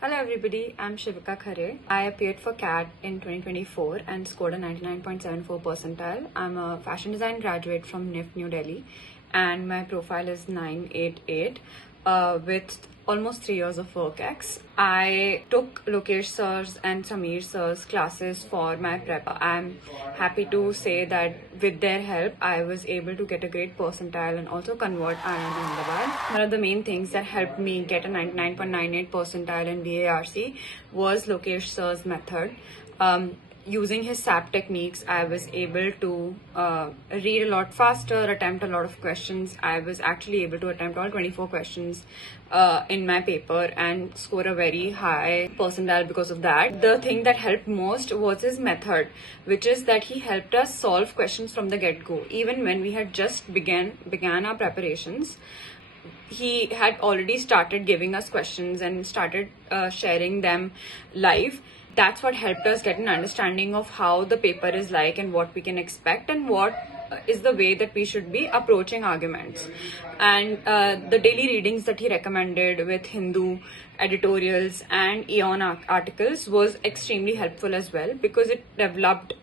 Hello everybody, I'm Shivika Khare. I appeared for CAT in 2024 and scored a 99.74 percentile. I'm a fashion design graduate from NIF New Delhi and my profile is 988 with almost 3 years of work ex. I took Lokesh sir's and Samir sir's classes for my prep. I'm happy to say that with their help, I was able to get a great percentile and also convert IIM Ahmedabad. One of the main things that helped me get a 99.98 percentile in BARC was Lokesh sir's method. Using his SAP techniques, I was able to read a lot faster, attempt a lot of questions. I was actually able to attempt all 24 questions in my paper and score a very high percentile because of that. The thing that helped most was his method, which is that he helped us solve questions from the get-go. Even when we had just began our preparations, he had already started giving us questions and started sharing them live. That's what helped us get an understanding of how the paper is like and what we can expect and what is the way that we should be approaching arguments. And the daily readings that he recommended with Hindu editorials and Eon articles was extremely helpful as well, because it developed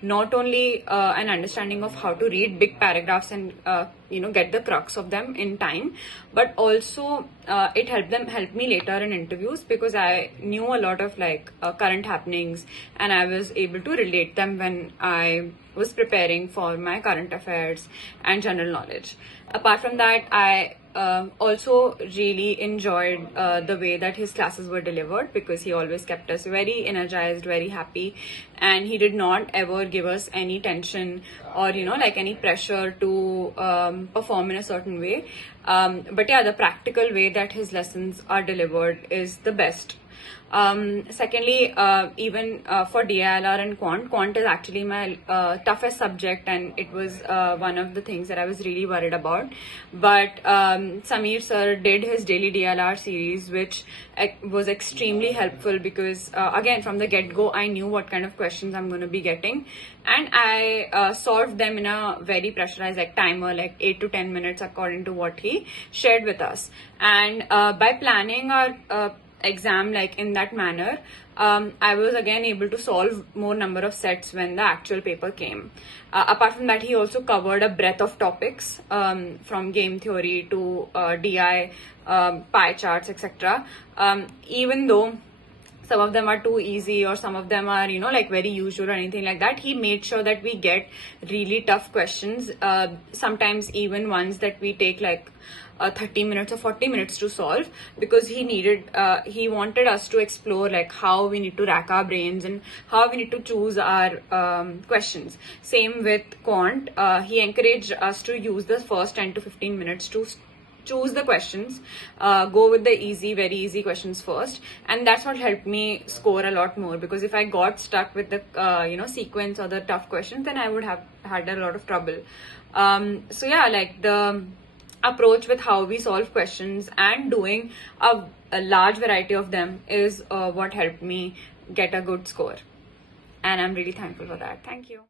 not only an understanding of how to read big paragraphs and get the crux of them in time, but also it helped me later in interviews, because I knew a lot of current happenings and I was able to relate them when I was preparing for my current affairs and general knowledge. Apart from that, I also really enjoyed the way that his classes were delivered, because he always kept us very energized, very happy, and he did not ever give us any tension or any pressure to perform in a certain way. But yeah, the practical way that his lessons are delivered is the best. Secondly, even for DILR and Quant is actually my toughest subject, and it was one of the things that I was really worried about. But Samir sir did his daily DLR series, which was extremely helpful, because again, from the get-go, I knew what kind of questions I'm going to be getting, and I solved them in a very pressurized timer, 8 to 10 minutes according to what he shared with us. And by planning our exam in that manner, I was again able to solve more number of sets when the actual paper came. Apart from that, he also covered a breadth of topics, from game theory to DI, pie charts, etc. Even though some of them are too easy or some of them are very usual or anything like that, he made sure that we get really tough questions, sometimes even ones that we take 30 minutes or 40 minutes to solve, because he wanted us to explore how we need to rack our brains and how we need to choose our questions. Same with Quant. He encouraged us to use the first 10 to 15 minutes to choose the questions, go with the very easy questions first, and that's what helped me score a lot more, because if I got stuck with the sequence or the tough questions, then I would have had a lot of trouble. So yeah, the approach with how we solve questions and doing a large variety of them is what helped me get a good score, and I'm really thankful for that. Thank you.